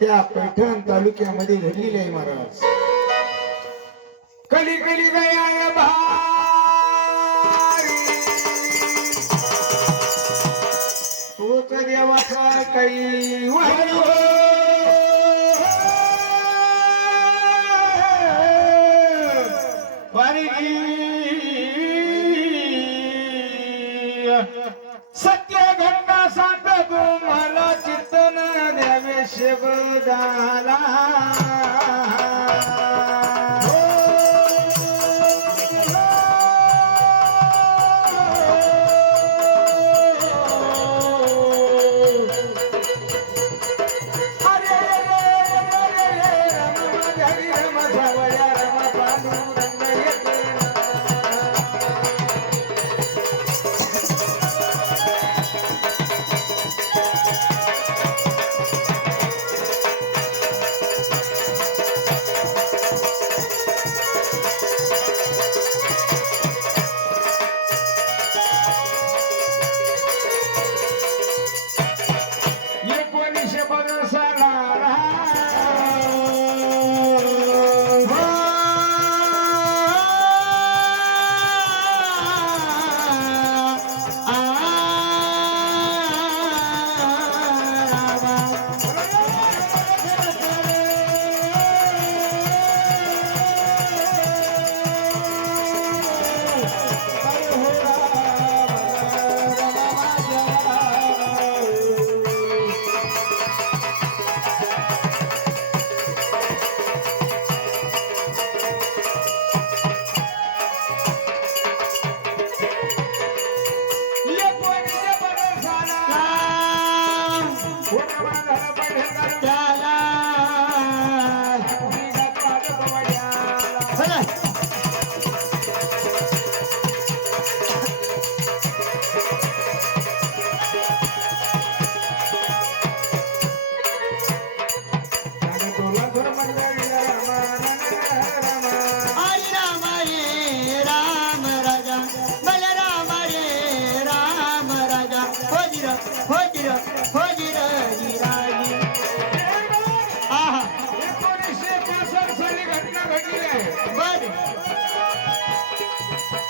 त्या पैठण तालुक्यामध्ये घडलेली आहे महाराज. कली कली गया भारी तोच देवाचा काही वारी हो. वारी सत्य घटना सांगतो मला चित्तन द्यावे शब्दाला.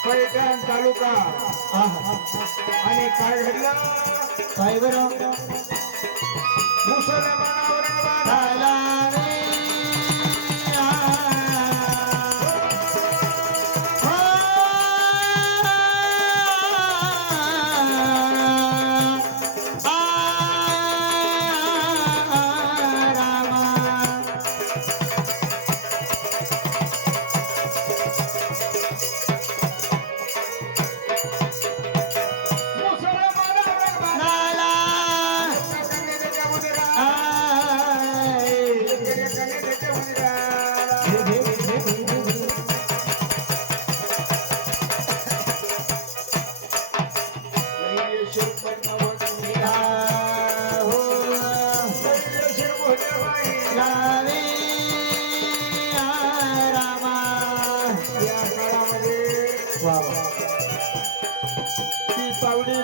पैठण तालुका आणि काय घडलं काय बरं मुसलमानावर झाला रे.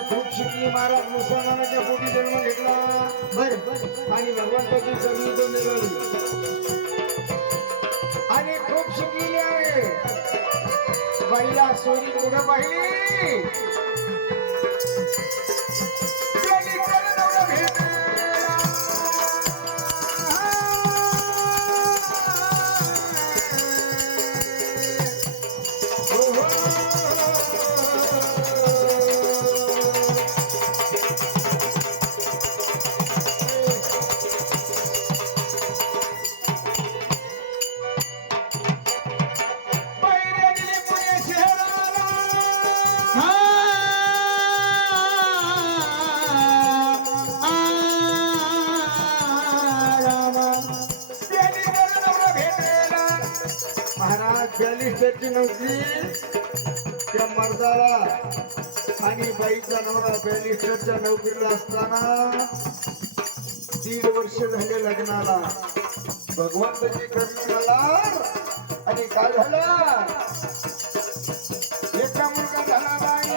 खूप शिकली महाराज मुसलमानाच्या पोटी जन्म घेतला आणि भगवंताची चरणी तो निघाली आणि खूप शिकलेली आहे. बाईला सोनी पुढे पाहिली बॅलिस्टरची नोकरी त्या मर्दाला आणि बाईचा नवरा बॅलिस्टरच्या नोकरीला असताना 1.5 वर्ष झाले लग्नाला. भगवंताची करणी झाला आणि काय झालं एका मुलगा झाला बाई.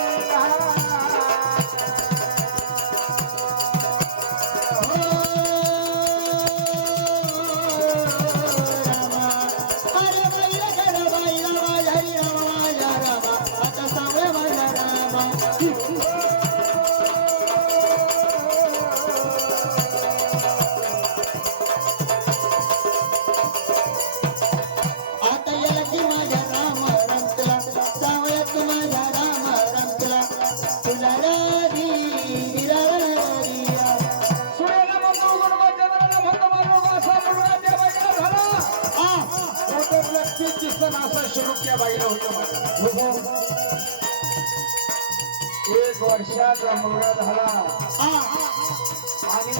वर्षरूप त्या बाईला होतं मला. 1 वर्षाचा मुलगा झाला आणि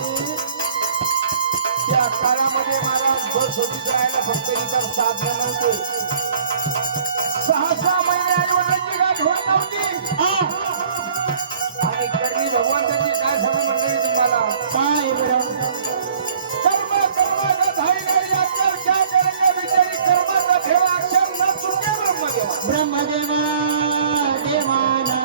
त्या काळामध्ये महाराज बस होती जायला फक्त इतर साधन नव्हते. 6 महिने आई वडिलांची गाठ होत नव्हती. आणि कर्णी भगवंताची काय सांगू मंडळी तुम्हाला, काय बरं कर्म का धाई नाही अक्षर क्या करेंगे बिचारी कर्माचा ठेवा अक्षर न चुके ब्रह्मदेवा. ब्रह्मदेवा देवाना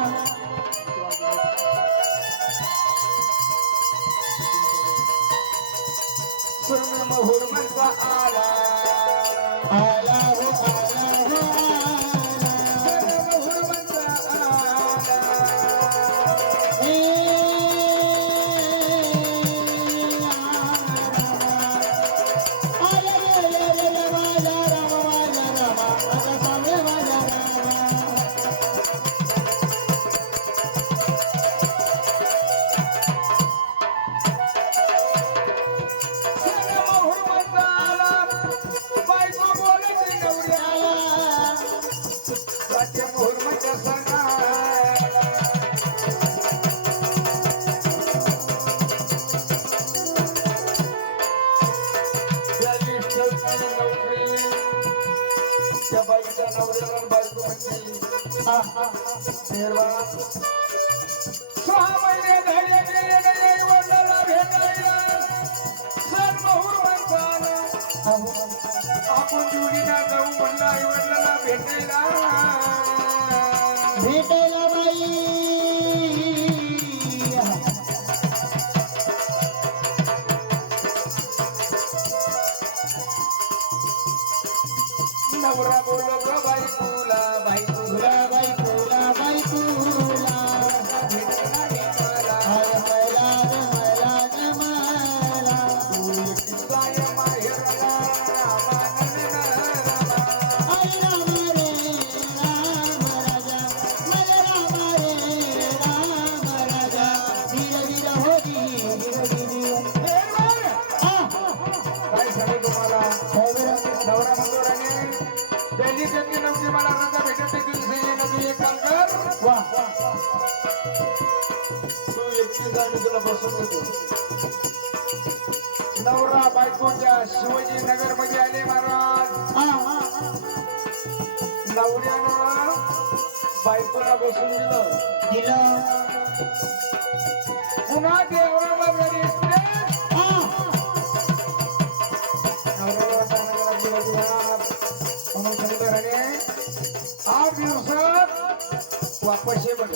सुरम हुरमंता आला आला हो आला हो आला. सुरम हुरमंता आला. हे आला रे रे रे वाला रामा आता सामने वाला रामा. सुरम हुरमंता आला. बायको बोलायची नवऱ्याला जाते हुरमंता सणाला. त्याची ठेवती नवरी त्या बाईच्या नवऱ्याला आणि बायको म्हणते, तेरवा 6 महिने झाले गेले नाही आई वडिलांना भेटायला. सण हुरमंता आला. आपण जोडीला जाऊ म्हणलं आई वडिलांना भेटायला. भेटायला बाई नवरा बोलवलं बायकोला, बायकोला बाई तुला बाई तुला भेटायला निघाला. मला मला तू एकटीच जाय माहेरला, मानन रामा. आई राम रे राम राजा मला राम रे राम राजा धीर धीर हो धीर हे बघ, काय सांगू तुम्हाला, काय बरं नवरा म्हणतो राणे पहिली त्यांनी नव्हती मला रजा भेटत नदी एक काम कर, वा तू एकटी जा मी तुला बसून देतो. नवरा बायकोच्या शिवाजी नगर मध्ये आले महाराज. नवऱ्यानं बायकोला बसून दिलं. दिलं पुन्हा देवळाला घरी येते. नवऱ्याला वाटायला लागला दिवस येणार. म्हणून सांगितलं राणे 8 दिवसात वापस ये बघ.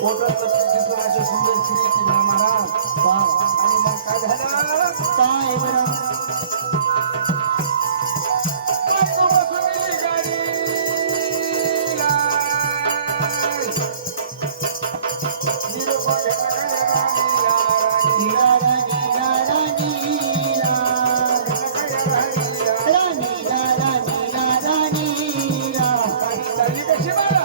पोटात लक्ष्मीचं अशी सुंदर स्त्री ती महाराज. आणि मग काय झालं, काय बरं बायको बसून गेली गाडीला. निरोपा घेतला काय राणीला, नीला नीला घेतला काय राणीला. नीला नीला गाडी चालली कशी मला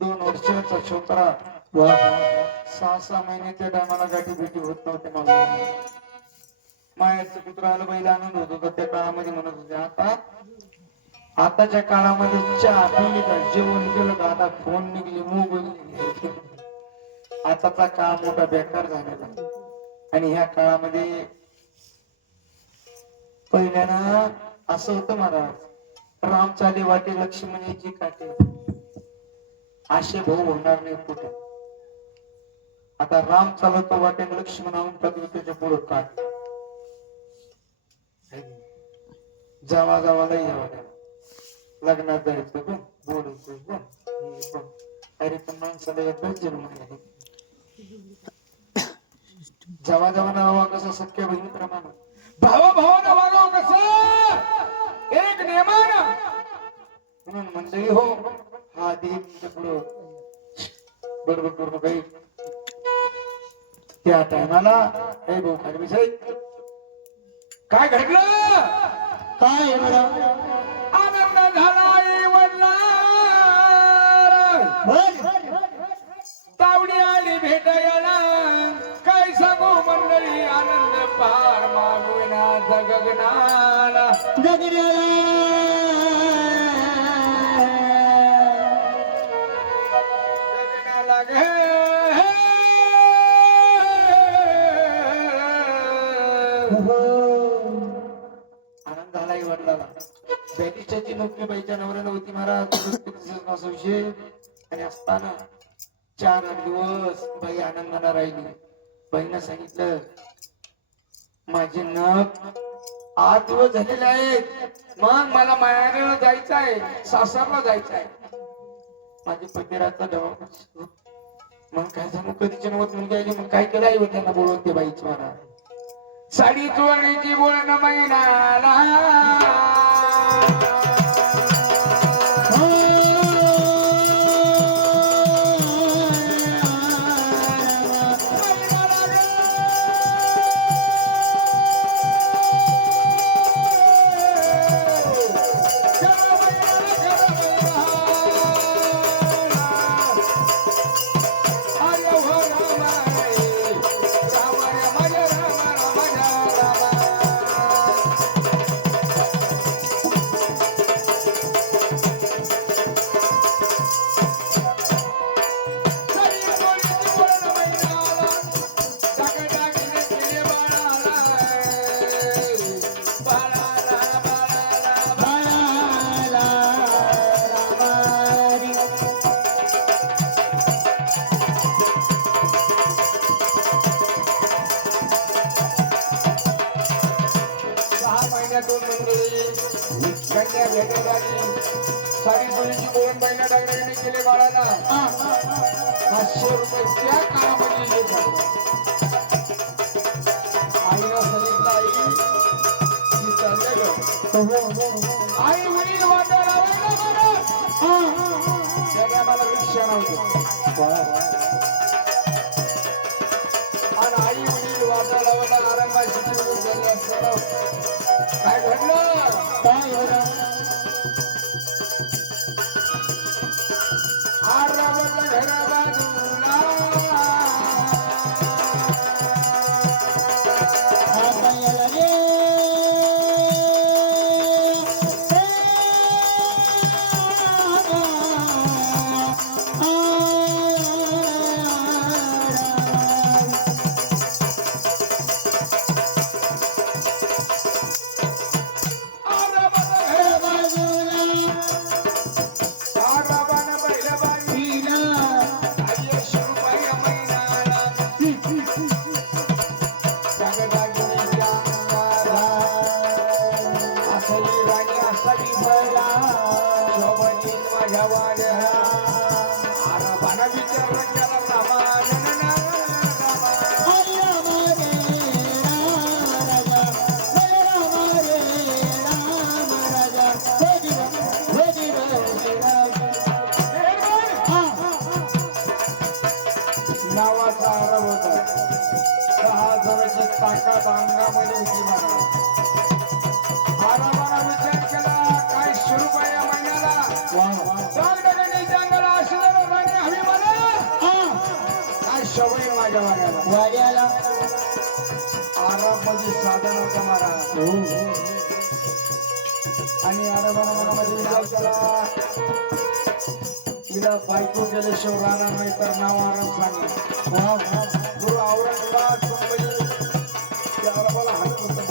2 वर्षाचा छोकरा वा 6 महिने त्या टायमाला गाठी भेटी होत नव्हते मला. मायाचं कुत्र आलं बैला आनंद होत होता त्या काळामध्ये म्हणत होते. आताच्या काळामध्ये चहा पिली का जेवण केलं का आता फोन निघले मोबाईल निघले. आताचा काळ मोठा बेकार झालेला. आणि ह्या काळामध्ये पहिल्यानं असं होतं महाराज, राम चाले वाटे लक्ष्मणीची काटे, असे भाऊ होणार नाही कुठे. आता राम चालवतो वाटे लक्ष्मण त्याच्या पुढे काट. जावा जावाला यावं लग्नात जायचं पण बोलायचं. अरे पण माणसाला एकदाच जन्म आहे. जावा जावाना हवा कसं सख्या बहिणीप्रमाणे भावा भावानं वागावं कसं एक नियमानं. म्हणून मंडळी हो, हा देह तुमच्या पुढं बरोबर करू काही. त्या टायमाला हे भाऊ खाली साहेब काय घडलं, काय बरं आनंद झाला आई वडला, तावडी आली भेटायला. काय सांगू मंडळी आनंद पार मागविना जगगनाला जगनाला गे. आनंद झालाही वडिलाला. बॅटिस्टाची नोकरी बाईच्या नवऱ्याला होती महाराज असा विषय. आणि असताना 4-8 दिवस बाई आनंदाला राहिली. बाईनं सांगितलं माझे नख 8 दिवस झालेले आहेत, मग मला माहेराला जायचं आहे, सासरला जायचं आहे. माझे पतीराचा दवा. मग काय झालं कधीच्या नवत मुलगी आली. मग काय केलं आई त्यांना बोलवून ते बाईच मला साडी चोरण्याची बोलणं महिनाला. साडी सोयीची बोलून बाईला डायरेक्टली केले बाळाला 500 रुपये त्या काळामध्ये दिले जाते. आईला सांगितलं आई मी चालले आई वडील वाटा लावायला बरं मला रिक्षा नव्हतं. आणि आई वडील वाटा लावायला आरामाशी निवडून झाले असताना काय घडलं, काय बरं घरा बाजूला नावाचा आरव होता. 10,000ची ताकद अंगामध्ये होती महाराज. आरामाला विचार केला काय 100 रुपये महिन्याला जंगला असलेलं माझ्या वाड्याला वाड्याला आराम मध्ये साधन होता महाराज. आणि आरामाला मनामध्ये विचार केला तिला बायको केल्याशिवाय राहणार नाही तर नाव आराम सांगेल. गुरु औरंगाबाद मुंबई त्या आरामाला हात होता.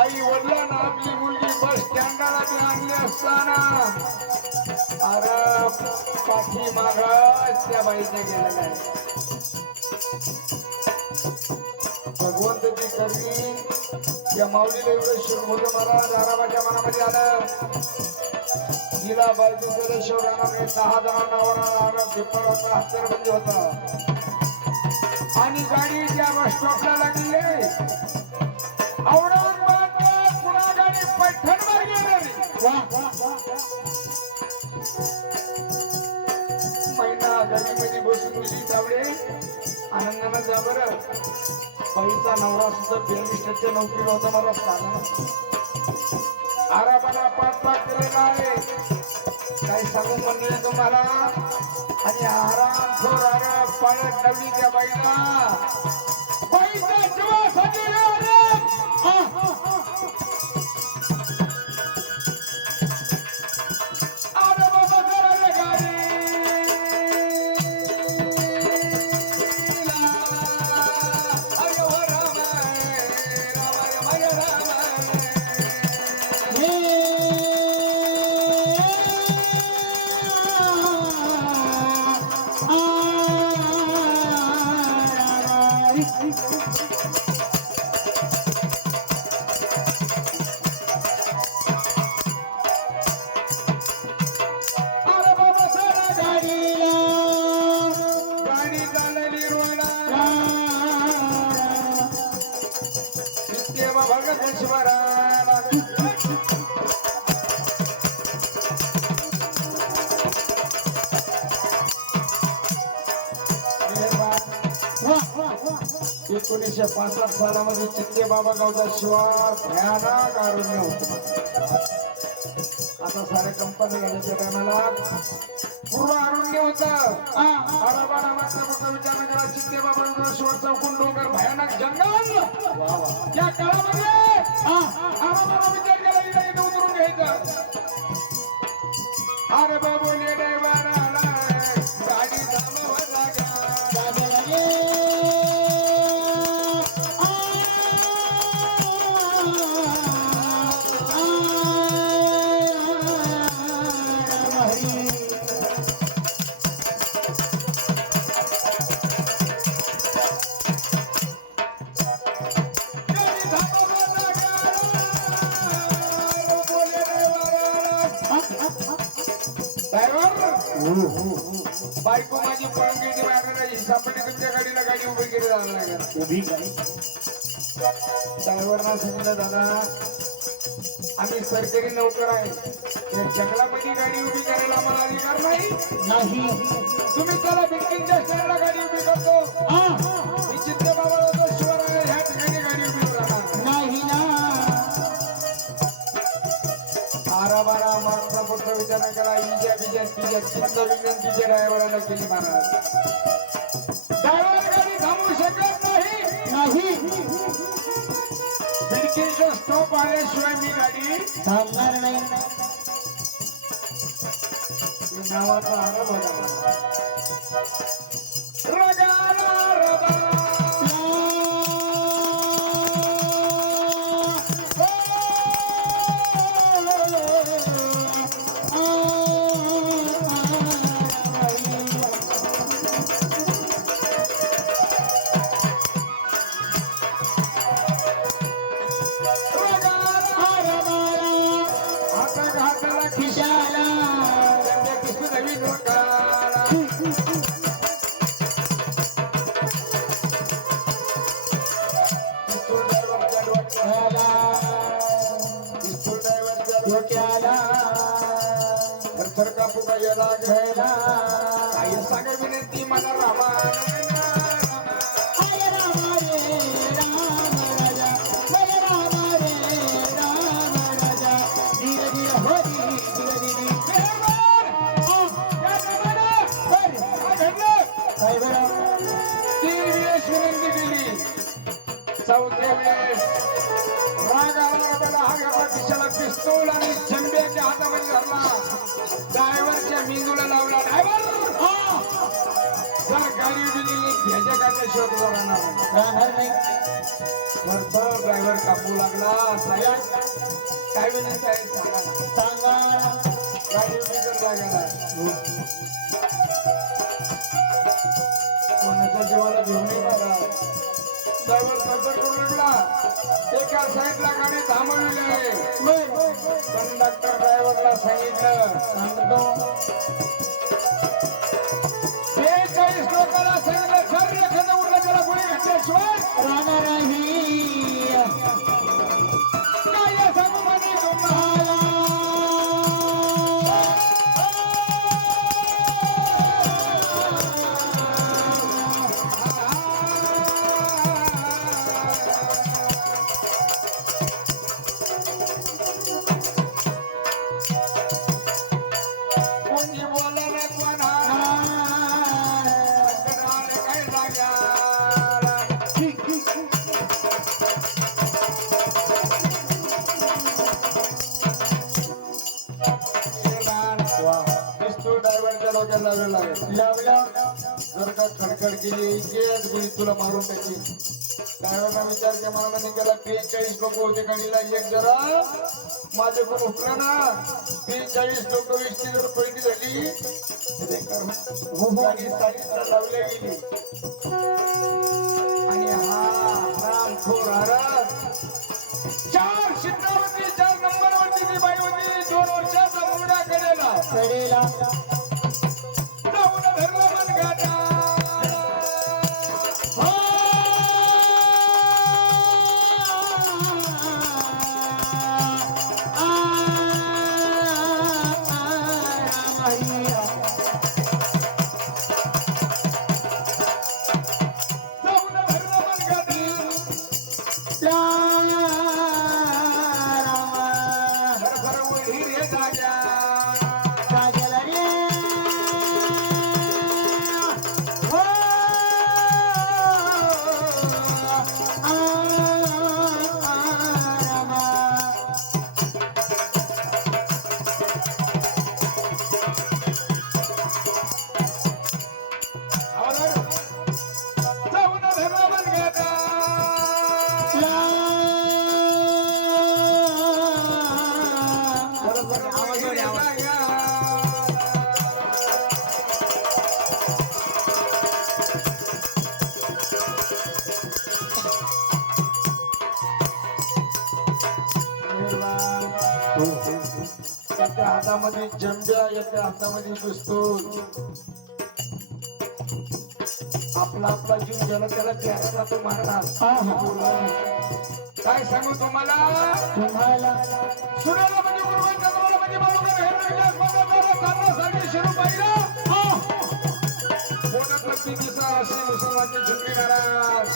आई वडिलांना आपली मुलगी बस स्टँडला ती आणली असताना आराम पाठी माग त्या बाईने गेलेला आहे. भगवंताची करणी या माऊलीला एवढं शिव होतं महाराज. आरामाच्या मनामध्ये आलं तिला बायको केल्याशिवाय राहणार 10 जणांना आराम पेपर होता, हत्यारबंदी होता. आणि गाडी त्या बस स्टॉपला लागली. औरंगाबाद पुन्हा गाडी पैठण मार्गे गेली. महिना गाडीमध्ये बसून गेली तावडे आनंदानं जा बरं. बाईचा नवरा सुद्धा बेनिस्टरच्या नोकरीला होता मला सांगा. आरामाला पाठ केलेला आहे काय सांगू म्हणले तुम्हाला. आणि आराम थोर आराम पाळत नवली त्या बाईला बाईच्या जीवासाठी एकोणीसशे 65 सालामध्ये चित्ते बाबा गावचा शिवार भयानक आरोग्य होत. आता साऱ्या कंपनी घालायच्या टायमाला पूर्ण आरोग्य होत. आराबारा मात्र मोठा विचार करा चित्ते बाबा शिवार चौकून डोंगर भयानक जंगल या काळामध्ये आराबारा विचार केला इथे इथे उतरून घ्यायचं. अरे बाबू ड्रायव्हर आला गाडी थांबवा जागा. बायको माझी पळून गेली बाहेर सापडली तुमच्या गाडीला गाडी उभी केली जाणार नाही उभी ड्रायव्हरना सांगितलं दादा आम्ही सरकारी नोकर आहे या जंगलामध्ये गाडी उभी करायला आम्हाला अधिकार नाही. तुम्ही त्याला बिल्डिंगच्या स्टँडला गाडी उभी करतो मी चित्ते बाबा शिवार ह्या ठिकाणी गाडी उभी राहणार नाही ना. आराबारा मागचा मोठा विचार करा इजा बिजा तिच्या चिंता विनंतीच्या ड्रायव्हराला केली महाराज. ड्रायव्हर गाडी थांबवू शकत नाही. बिल्डिंगचा स्टॉप आल्याशिवाय मी गाडी थांबणार नाही. नावाचा आराम होता रगाला रबा. आई सांगा विनंती मला रामा जाऊ त्यावेळेस राग आला मला हा एका दिशेला पिस्तूल आणि चंब्याच्या हातामध्ये धरला ड्रायव्हरच्या मेंदूला लावला ड्रायव्हर जर गाडी दिली ह्याच्या काय शोध राहणार नाही. तर ड्रायव्हर कापू लागला साहेब काय विनंती साहेब सांगा ना. सांगा गाडी उभी जागा कोणाच्या जीवाला घेऊन ड्रायव्हर सरकार करू लागला एका साईडला गाडी थांबवलेली आहे कंडक्टर ड्रायव्हरला सांगितलं सांगतो 42 लोकांना सांगितलं सर एखादा उरला त्याला कोणी घातल्याशिवाय राहणार नाही. काय सांगू म्हणे तुम्हाला कोणी बोलला नाही कोणा काय जाग्या ड्रायव्हरच्या डोक्याला लावला जर का खडखड केली एकच गोळी तुला मारून टाकी ड्रायव्हरला विचार केला मनामध्ये गेला 42 लोक होते गाडीला एक जरा माझ्याकडून उठलं ना 42 लोक 20 जर पहिली झाली गाडी साईडला लावल्या गेली आणि हा रामखोर हरत 4 शिटावरती 4 नंबरवरती ती बाई होती 2 वर्षाचा मुलगा कडेला कडेला जाऊन धरला मनगाटा जाऊन धरला मनगाटा खरं खरं वही रे जाग्या जाऊन धरला मनगाटा त्याच्या हातामध्ये जंब्या याच्या हातामध्ये पिस्तूल आपला आपला जीव गेला त्याला त्याला तो मारणार काय सांगू तुम्हाला सूर्याला म्हणजे गुरुवार चंद्राला म्हणजे बालुका हे सारखे शिरू पाहिलं पोटात लक्ष्मी दिसा असे मुसलमानचे झुकले महाराज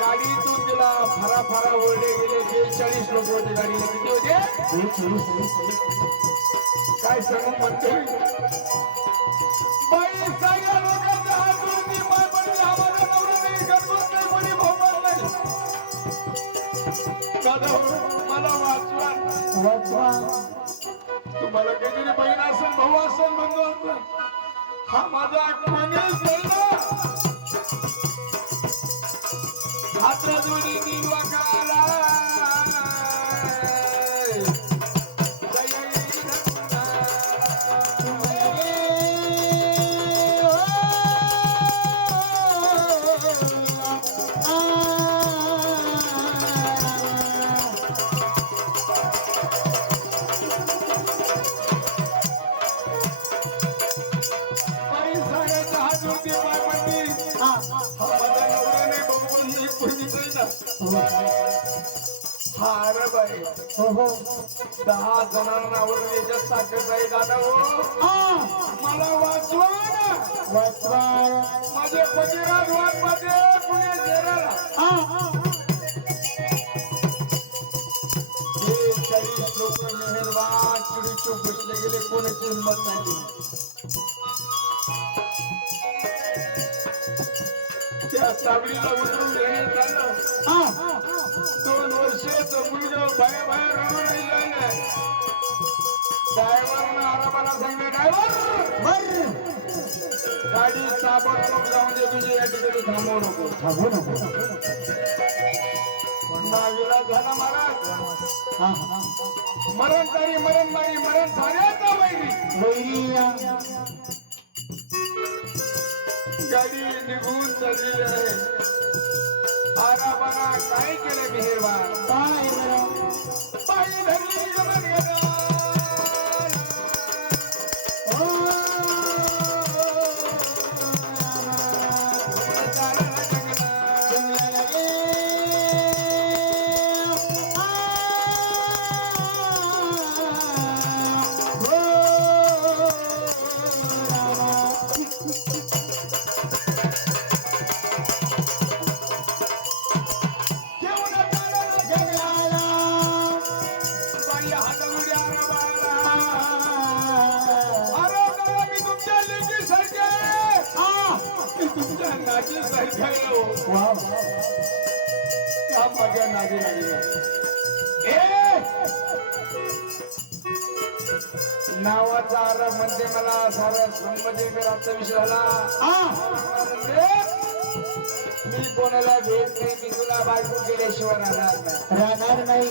गाडीतून तिला फरा फरा ओढले गेले 42 लोक होते गाडीला किती होते काय सांगू म्हणते बाई सगळ्या लोकांच्या हातून पाय पडले आम्हाला नवरा नाही घरगुत नाही कोणी भोगत नाही दादा मला वाचवा तुम्हाला काहीतरी बहीण असेल भाऊ असेल बंधू असेल हा माझा कोणीच नाही ना हात जोडी निवाकाला हार बाई 10 जणांना आवरून याच्यात ताकद आहे दादा हो मला वाचवा ना माझे पतिराज वाघ पुणे जेराला 40 लोक मेहरबान चिडी चूप बसले गेले कोणाची हिंमत नाही त्या त्या सावलीला उतरून घेण्यात आलं. हा 2 वर्षाचं मुलगा बाहेर बाहेर रडून नाही झालं. ड्रायव्हरनं आरामाला सांगितलं, ड्रायव्हर बर गाडी ताबडतोब जाऊन दे, तुझी या ठिकाणी थांबवू नको. थांबू नको. नावीला झाला महाराज. हा मरण तारी मरण मारी मरण साऱ्याचा वैरी. वैरिया गाडी निघून चाललेली आहे. आरामाला काय केलं मेहरबान. काय बरं पायी धरली जमन गदा. माझ्या नादी लागली. नावाचा आराम म्हणजे मला सारा संमती रात्र विषय झाला. मी कोणाला भेट नाही, मी तुला बायको केल्याशिवाय राहणार नाही.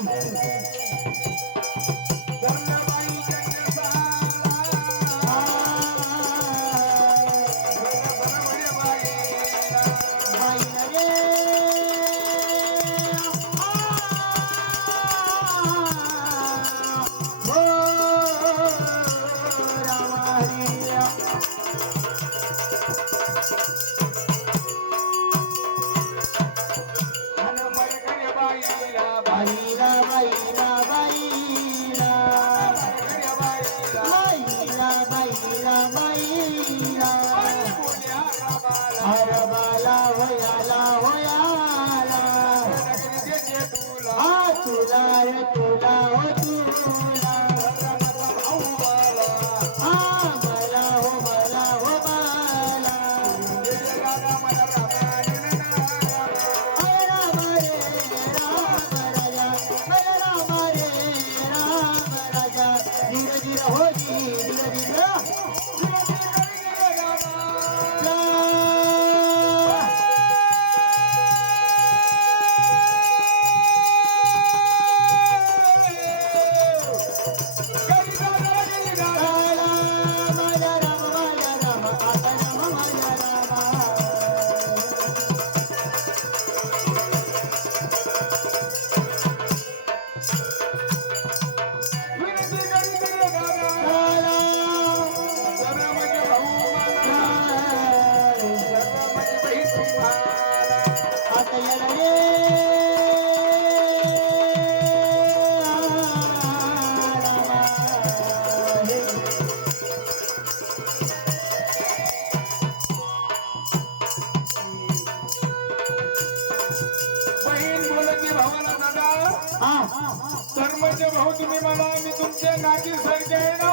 धर्माचे भाऊ तुम्ही मला, मी तुमच्या नाती सारखे आहे ना.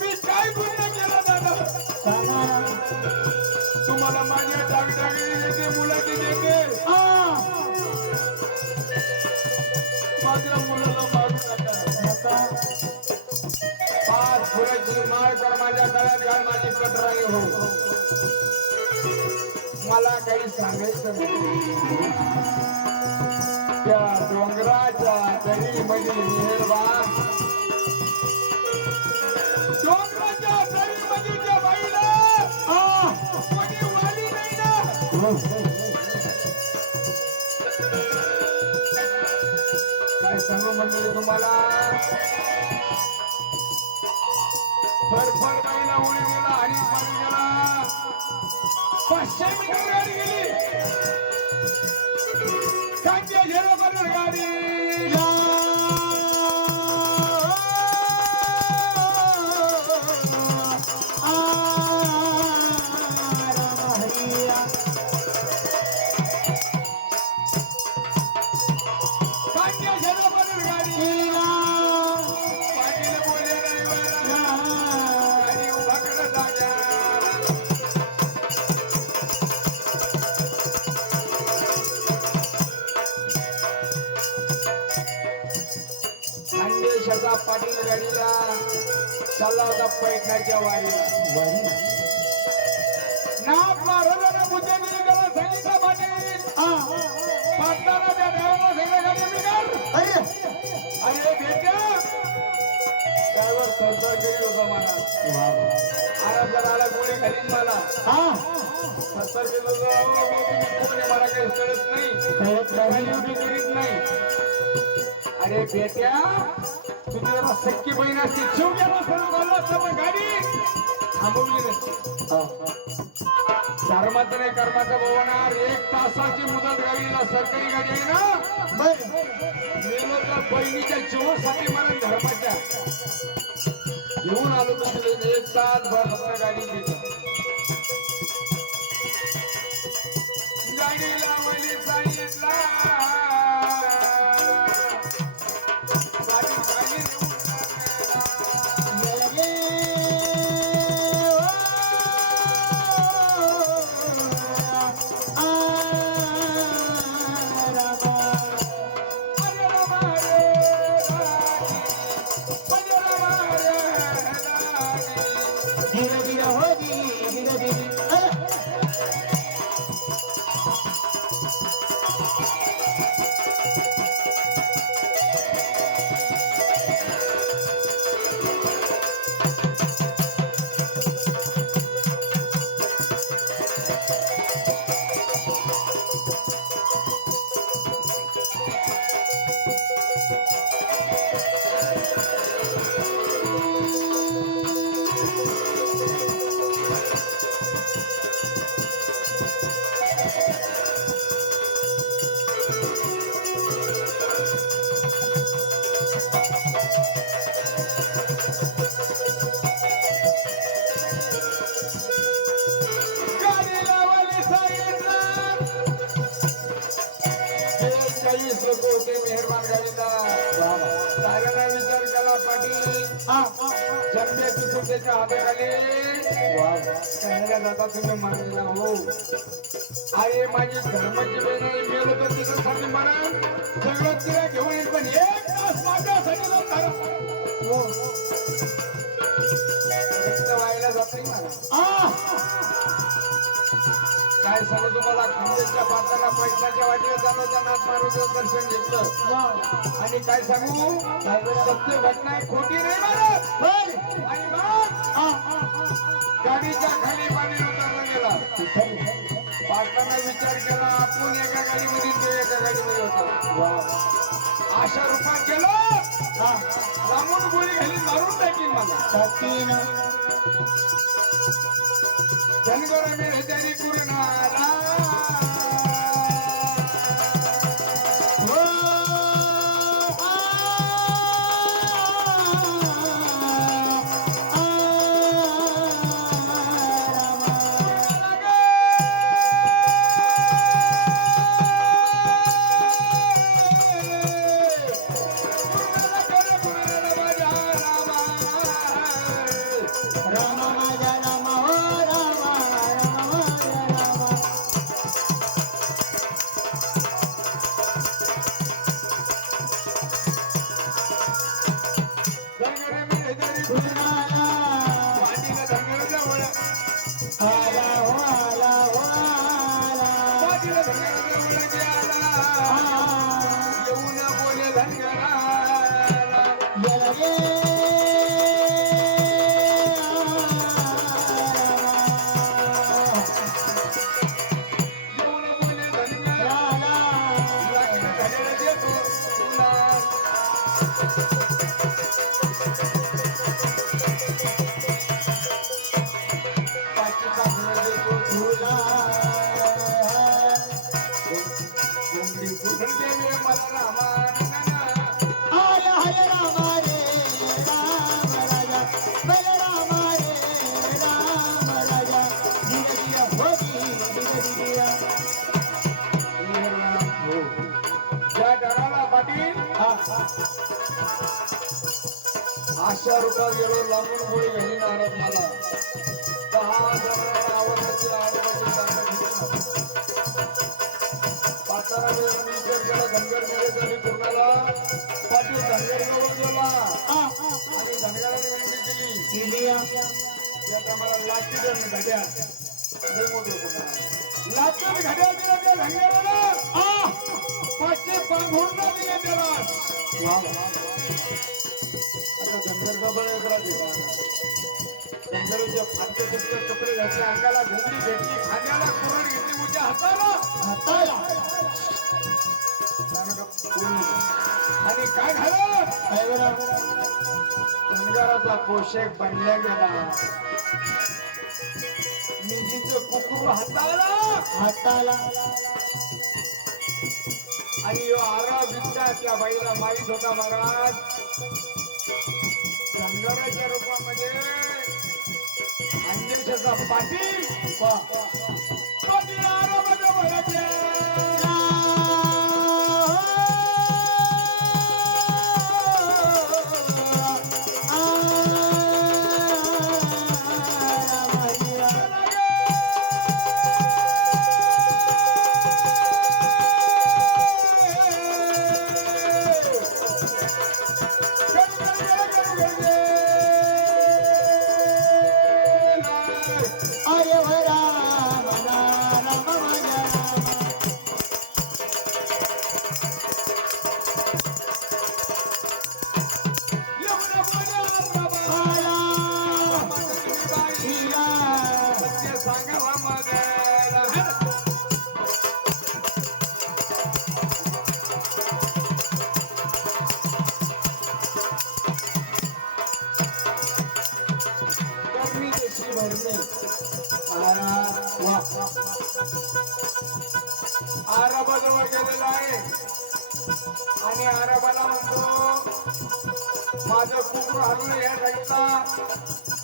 मी काय गुन्हा केला दादा? तुम्हाला माझ्या डागडागी देते, मुलाची देते. माझ्या मुलाला मारू नका. 5 फुलाची माळ कर माझ्या गळ्यात घाल, माझी कटराई हो. मला काही सांगायचं नाही. त्या डोंगराच्या दरी मध्ये मेहरबान, डोंगराच्या दरी मध्ये त्या बाईला कोणी वाली नाही ना. काय सांगू म्हणजे तुम्हाला, फरफर बाईला उडी गेला आणि पाणी गेला. 500 मीटर गाडी गेली. कांद्या झेरो करून गाडी कांद्या झेरो करून गाडी पाटील बोले गाडी उभा कर जाग्याला. केला पाटील गाडीला चालला होता पैठण्याच्या वारीला नाथ महाराजांना बुद्धी दिली त्याला सांगितलं पाटील पाटलाला त्या ड्रायव्हरला सगळ्या गाडी बिघाड अरे भेट्या ड्रायव्हर सरदार करीत होता मला आराम करायला गोळी घालीन मला सरदार केलं तुम्ही मला काही कळत नाही काही करीत नाही अरे बेट्या तुझी जरा सख्खी बहीण असते शिवग्याला सोडून घाललं असतं पण गाडी थांबवली नसती धर्माचं नाही कर्माचं भवनार 1 तासाची मुदत गाडीला सरकारी गाडी आहे ना गेलो तर बहिणीच्या जीवासाठी मला धर्माच्या घेऊन आलो तर 1 तास भर फक्त गाडी घेतो गाडी लावली सांगितला मेहरबान गाडीला साऱ्यांना विचार केला पाटील जन्मेची सुट्टीच्या हाताखाली कहण्याला जाता तुम्ही मानलेला हो अरे माझी धर्माची बहीण गेलो तर तिथं साठी म्हणा सगळं तिला घेऊन येईल पण 1 तास माझ्यासाठी व्हायला जात नाही मला काय सांगू तुम्हाला खानदेशच्या पात्राला पैशाच्या वाटेला जाणं नाथ महाराजांचं दर्शन घेतलं आणि काय सांगू सत्य घटना आहे खोटी नाही मारत आणि मग गाडीच्या खाली पाणी उतरला गेला पाटलांना विचार केला आपण एका गाडीमध्ये तो एका गाडीमध्ये होता अशा रूपात गेलो लांबून गोळी घाली मारून टाकीन मला धनगर मेहजारी कुरणाला अशा रूपात गेलो लांबून गोळी घाली नारद मला 10 जणांना आवडण्याची पाचारा विचार केला धनगर मिळेल आणि पूर्णाला पाटील धनगरजवळ गेला आ आणि धनगराने विनंती केली केलिया त्या टायमाला लाठी धरून घड्या लय मोठं होतं लाटून घड्या दिल्या त्या धनगराला आ 500 पांघरून दिल्या त्याला वा आता धनगर कपडे करायचे का धनगराचे फाटके तुटके कपडे घातले अंगाला घुंगडी भेटली खांद्याला कुरण घेतली उद्या हाताला हाताला आणि काय झालं काय बरं धनगराचा पोशाख बनल्या गेला मिजीचं कुकुर हाताला हाताला आणि यो आरा बिबट्या त्या बाईला माहित होता महाराज धनगराच्या रूपामध्ये अंजेशाचा पाटील पाटील आरामध्ये भरते आराबाजवळ गेलेला आहे आणि आराबाला म्हणतो माझं कुकुर हरलं या साईडला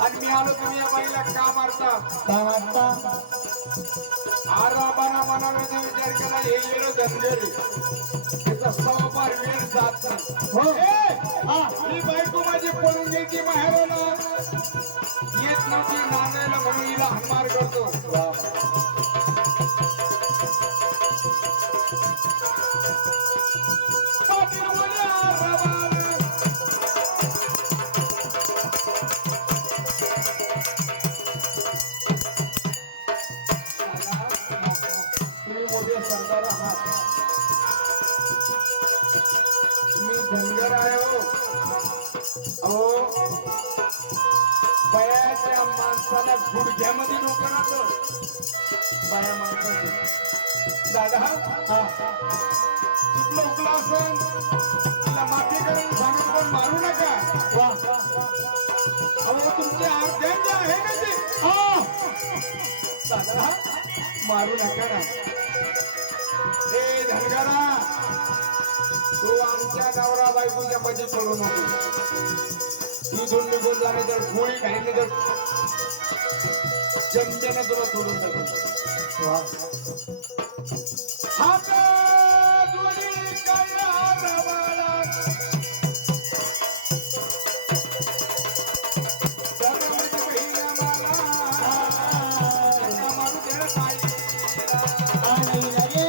आणि मी आलो तुम्ही या बाईला का मारता काय वाटता आराबाना मनामध्ये विचार केला हे येणं धनगरी त्याचा सवापार वेळ जात नाही हो आ ही बायको माझी पळून घ्यायची माहेराला येत नव्हती नांदायला म्हणून हिला हाणमार करतो पाटील म्हणे आराबाला तुम्ही मोठे सरदार आहात मी धनगर आहे हो अहो बयाच्या माणसाला गुडघ्यामध्ये डोकं राहतं बाया माणसाचं दादा चुकलं उकलं असेल तिला माफी करून सांगून पण मारू नका वा अहो तुमचे अर्ध्यांचे आहे ना ते आ दादा मारू नका ना हे धनगरा तू आमच्या नवरा बायकोच्या मध्ये पडू नको इथून निघून जाणे तर गोळी खायने तर जमतेने तुला सोडून टाकू वा हात जोडी काय आराबाला धर्माची बहीण मला मारू दे ताईला. आणि लगे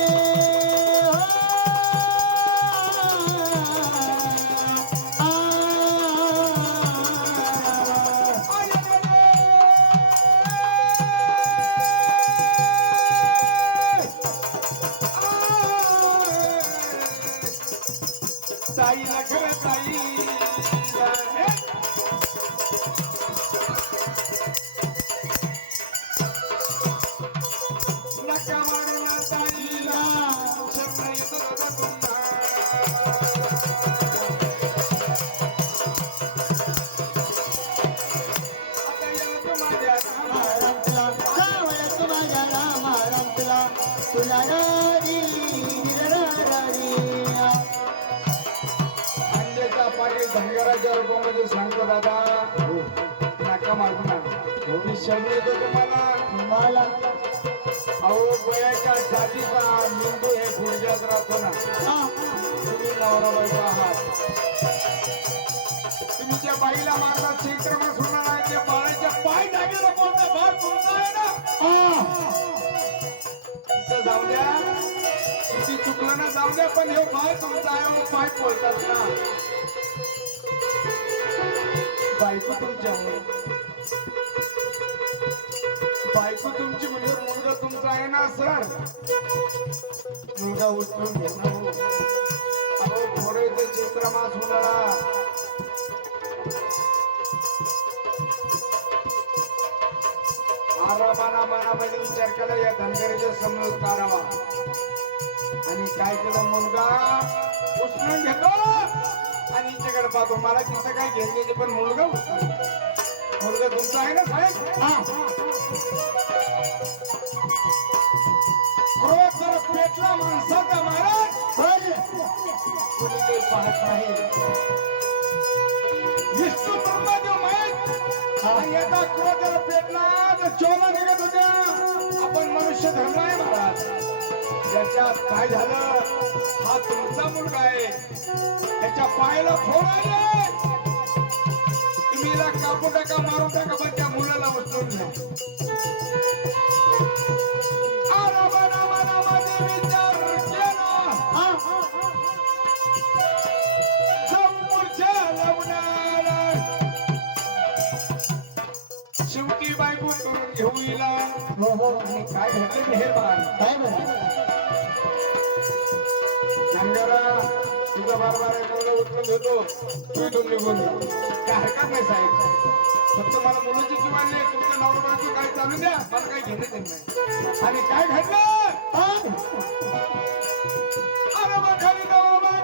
ताईला खरं ताईला हे. नका मारूला ताईला शरण येतो दादा पुन्हा. आता येतो माझ्या नावाला. रंतला सावळत माझ्या नामा रंतला तुला रारी रारी अंजेचा पाटील धनगराच्या रूपामध्ये सांगतो दादा नका मारू ना मी शब्द येतो तुम्हाला मला अहो वयाच्या जातीचा मेंदू हे गुडघ्यात राहतो ना आ तुम्ही नवरा बायको आहात तुम्ही त्या बाईला मारता क्षेत्रमण सोडणार नाही त्या बाळाच्या पाय जागेला बोलता भाग तुमचा आहे ना आ तिथं जाऊ द्या किती चुकलं ना जाऊ द्या पण हे पाय तुमचा आहे मग पाय बोलतात ना बायको तुमच्या बायको तुमची म्हणजे मुलगा तुमचा आहे ना सर मुलगा उचलून घेणार हो. अहो थोडे ते चित्रमास उन्हाळा आरामाना मनामध्ये विचार केला या धनगरीच्या समोर करावा आणि काय केलं मुलगा उचलून घेतो आणि हिच्याकडे पाहतो मला तिथं काय घेण्याचे पण मुलगा उचलून मुलगा तुमचा आहे ना साहेब क्रोध जर पेटला माणसाचा महाराज कोणी काही पाहत नाही विष्णू ब्रह्मदेव माहीत आणि याचा क्रोध जर पेटला तर चोला निघत होत्या आपण मनुष्य धर्म आहे महाराज त्याच्यात काय झालं हा तुमचा मुलगा आहे त्याच्या पायाला फोड आले तुम्ही याला कापून टाका मारून टाका पण त्या मुलाला उचलून घ्या आरामानामानामध्ये विचार केला समोरच्या लग्नाला शेवटी बायको करून घेऊ येईल आणि काय घडले मेहरबान काय म्हणा नंगरा तुझा बारबार आहे मुलं उचलून घेतो तू इथून निघून जा. काय हरकत नाही साहेब फक्त मला मुलाची किंवा नाही तुमच्या नवऱ्याची काय चालू द्या मला काही घेणं देत नाही आणि काय घडलं अरे खाली दवा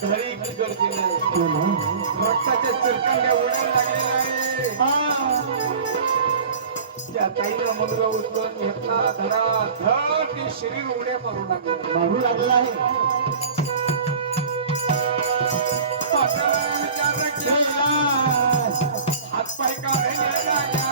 धरी एकीकडे केलं रक्ताच्या चरकांड्या उडायला लागलेल्या आहे त्या ताईला मुलगा उचलून घेतला धडा धड ते शरीर उड्या मारू लागलेला आहे विचार केला हातपाय काढायला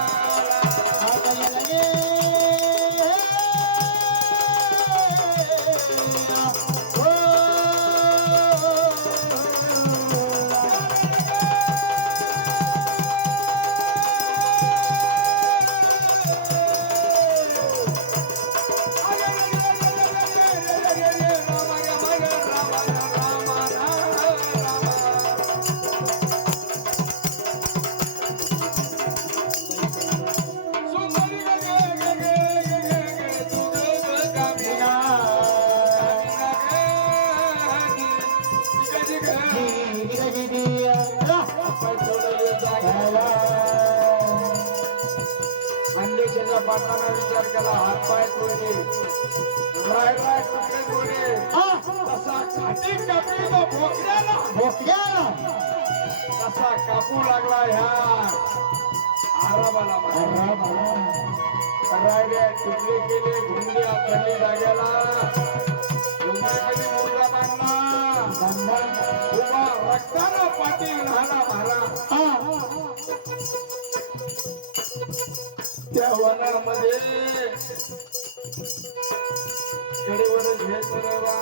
पाटाना विचार केला हातपाय तोडले राय राय तुकडे तोडले तसा काठी कापी तो भोकड्याला तसा कापू लागला ह्या आरामाला रायड्या तुकडे केले घुंड्या पडली जाग्याला घुंड्यामध्ये मुलगा बांधला उभा रक्ताना पाटील राहला मारा त्या वनामध्ये कडेवर घेतला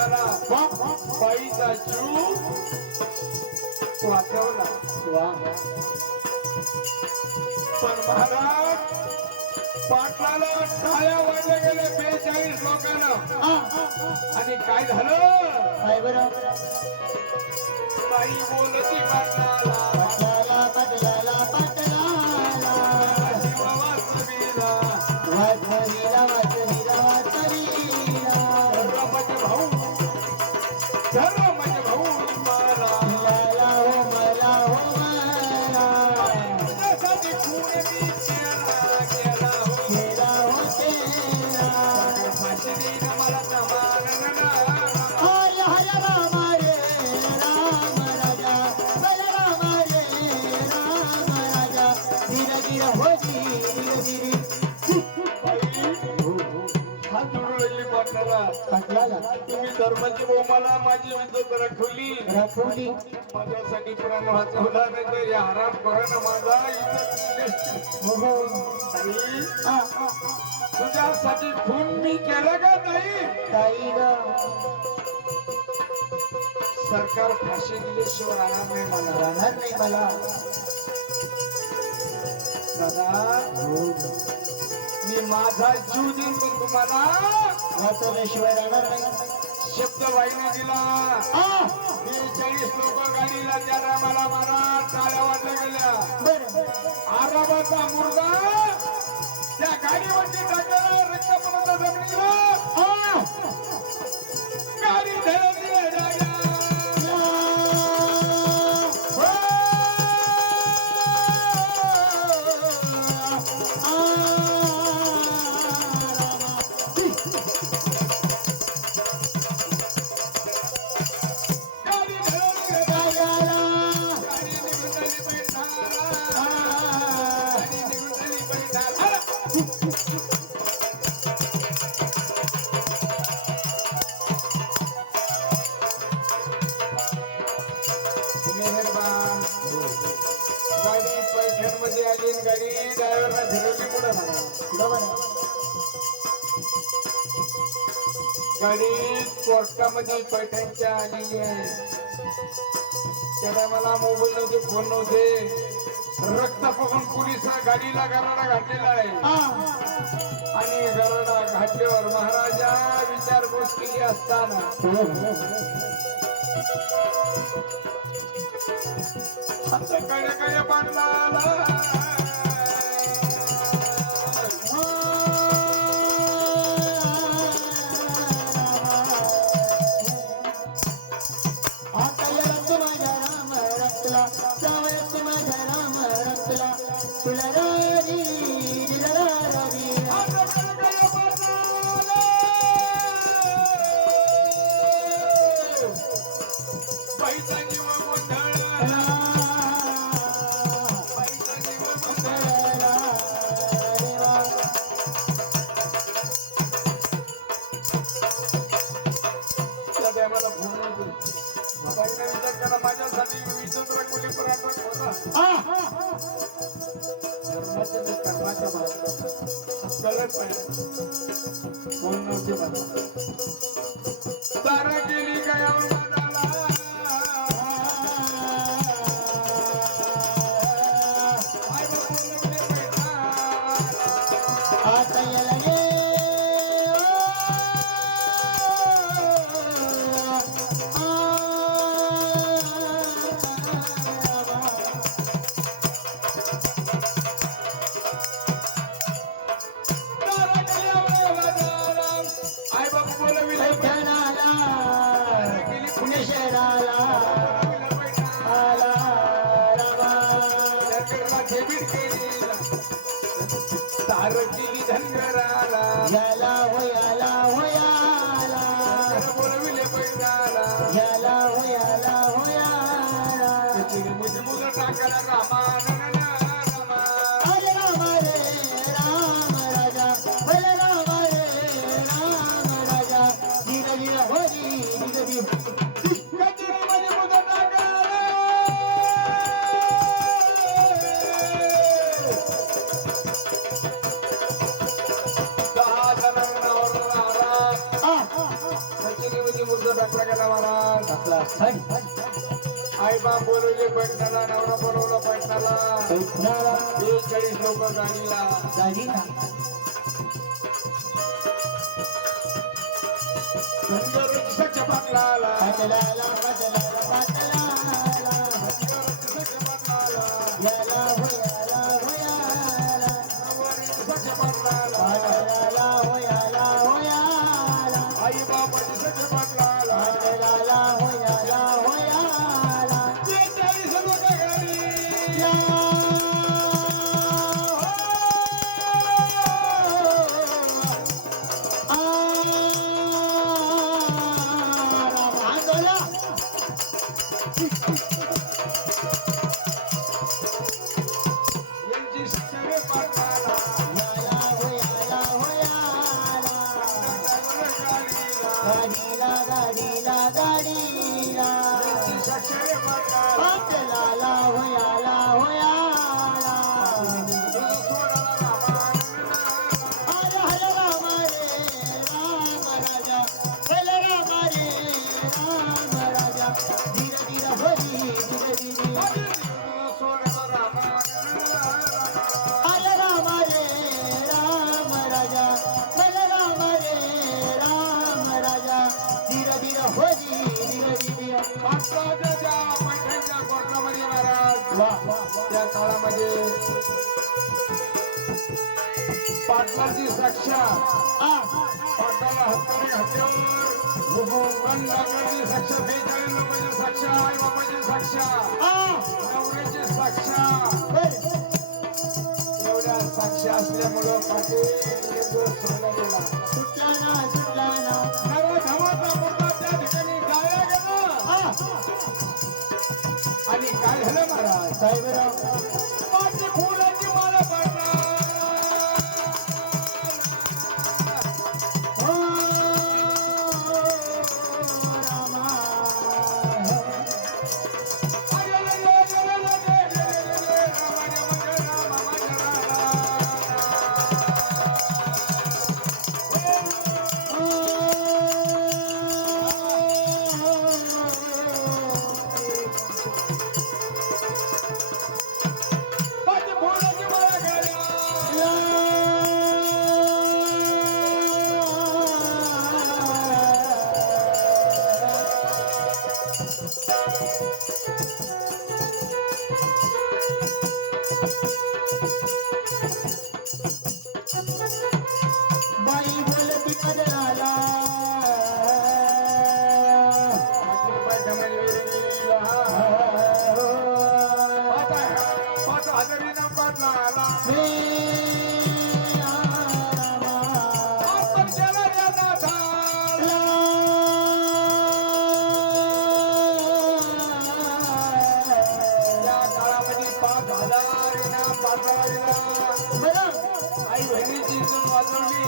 लोकांना बाईचा जीव वाचवला. पण महाराज पाटलाला टाळ्या वाजल्या गेले 42 लोकांना. आणि काय झालं? काय बरं? बाई बोलती पाटलाला पाटलाला शिवा वाचवीला वाचवीला धर्माचे भाऊ मला मला तुझ्यासाठी खून मी केला हो. केला होते फाशी देईन मला जमाना हर हर राम रे राम राजा बल राम रे राम राजा धीर धीर हो धीर हात जोडून राहिली पाटलाला. पाटलाला तुम्ही धर्माची भाऊ मला माझी इज्जत राखवली. राखवली माझ्यासाठी प्राण वाचवला नाही तर या हराम करणं माझा इज्जत हो तुझ्यासाठी खून मी केलं का नाही? ताई ग सरकार फाशी दिल्याशिवाय राहणार नाही मला. राहणार नाही मला दादा मी माझा जीव देईन पण तुम्हाला वाचवल्याशिवाय राहणार नाही शब्द वाहिनी दिला. 42 लोक गाडीला त्या रामाला मारा टाळ्या वाजल्या गेल्या. बरं आरामाचा मुर्दा त्या गाडीवरती टाकलेला रक्तपणाचा जमिनीला गाडी धरली जागा. गाडी धरली जागा. गाडी निघून झाली पैठाला. गाडी निघून झाली पैठाला. मेहरबान गाडी पैठणमध्ये आली आणि गाडी ड्रायव्हरला फिरवली पुढे गाडी कोर्टामध्ये पैठणच्या आलेली आहे. त्या टायमाला मोबाईल नव्हते फोन नव्हते. रक्त बघून पोलिस गाडीला गराडा घातलेला आहे. आणि गराडा घातल्यावर महाराजा विचारपूस केली असताना आता काय पाटलाला आता येतो माझ्या राम रक्तला जावयात माझ्या राम रक्तला तुला राजी दिला राजी आता काय पाटलाला पैसा जीव गोंधळ पैसा जीव गोंधळ त्या टायमाला फोन नव्हते. बाईने विचार केला माझ्यासाठी इज्जत राखवली पण आता होता धर्माच्या आणि कर्माच्या भागात कळत पाहिजे. फोन नव्हते मला तारा केली काय औरंगाबादला. आई बाबा नव्हते पैठाला. आता येला गे तारा केली औरंगाबादला. आई बाबा बोलविले पैठणाला केली पुणे शहराला बोलविले पैठाला. आला रामा सरकारला डेबिट केली तार केली धनगराला. याला होयाला होयाला बोलविले पैठाला. याला होयाला होयाला मुझे मुलं टाकायला रामा रामा अरे राम रे राम राजा बल राम रे राम राजा धीर धीर हो धीर धीर कचेरीमध्ये मुलं टाकायला. दहा जणांना कसा गेला महाराज आपला सण आई बाप बोलवले पैठणाला नवरा बोलवला पैठणाला पैठणाला 42 लोक गाडीला गाडीला सच्च पाटलाला पाटलाला पाटलाला पाटलाला सच्च पाटलाला याला होयाला होयाला सच्च पाटलाला पाटलाला होयाला होयाला आई बापाची सच्च पाटलाला पाटलाला होयाला होयाला 42 लोक गाडी या यांची शिक्षा रे पाटलाला याला होयाला होयाला गाडीला गाडीला गाडीला गाडीला शिक्षा रे पाटलाला पाटलाला होयाला होयाला सोडाला रामानंद हर हर राम रे राम राजा हर राम रे राम राजा धीर धीर हरी धीर धीर सोडाला रामानंद हर राम रे राम राजा हर राम रे राम राजा धीर धीर हरी धीर धीर पाटलाच्या पैठणच्या कोर्टामध्ये महाराज त्या काळामध्ये पाटलाची साक्षा पाटलाला हत्यारे घातल्यावर नागराची साक्षा 42 लोकांची साक्षा आई बाबाची साक्षा नवऱ्याची साक्षा एवढ्या साक्षा असल्यामुळं पाटील हे दोष सोडला गेला सुटला ना सुटला ना नरधमाचा मुर्दा त्या ठिकाणी जाळला गेला आणि काय झालं महाराज साहेबराव माझी फुलाची माला पडला हो रामा बाई बोलती कदळाला हे रामा आई बहिणीची इज्जत वाजवली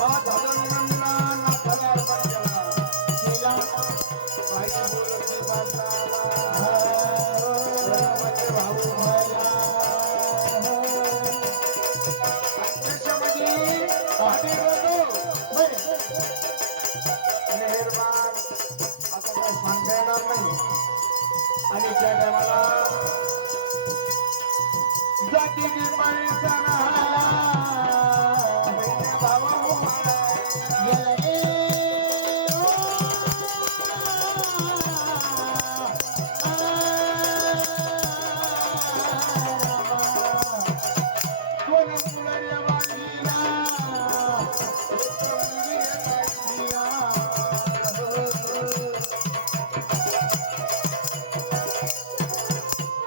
5,000 इनाम दिला नाथाला अर्पण केला आई बोलती पाटलाला माझे भाऊ अंतरिक्षामध्ये पाटील होतो मेहरबान आता काय सांगता येणार नाही आणि त्या टायमाला जाती की पैसा बहिणी भावा गेला रे दोन मुलांच्या वाढीला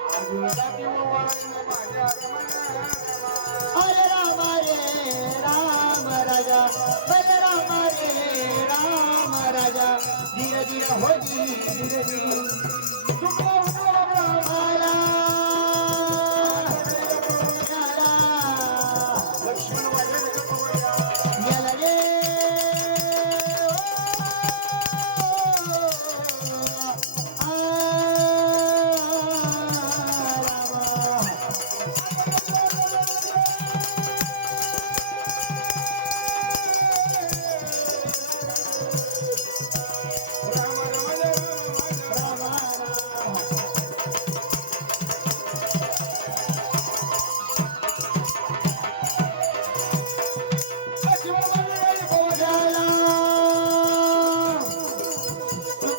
एक मुली जाती वाळीने माझ्या हरे राम रे राम राजा बल राम रे राम राजा धीर धीर हो धीर धीर आला लक्ष्मण वगैरे गेला रे रामा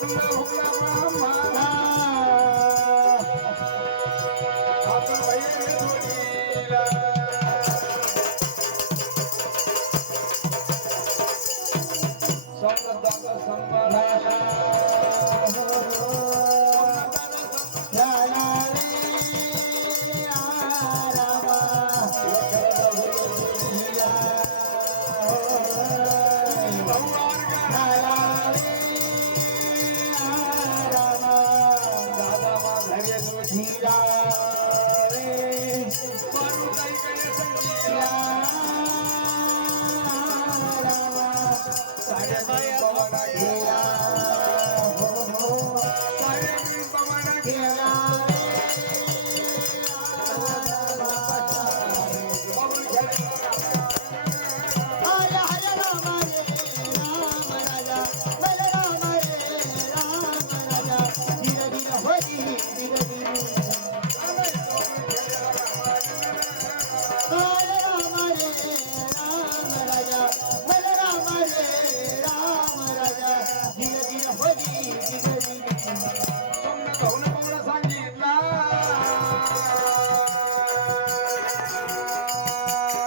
हुकला मामा आपण बाहेर जोडीला समदादा संभाळा रामा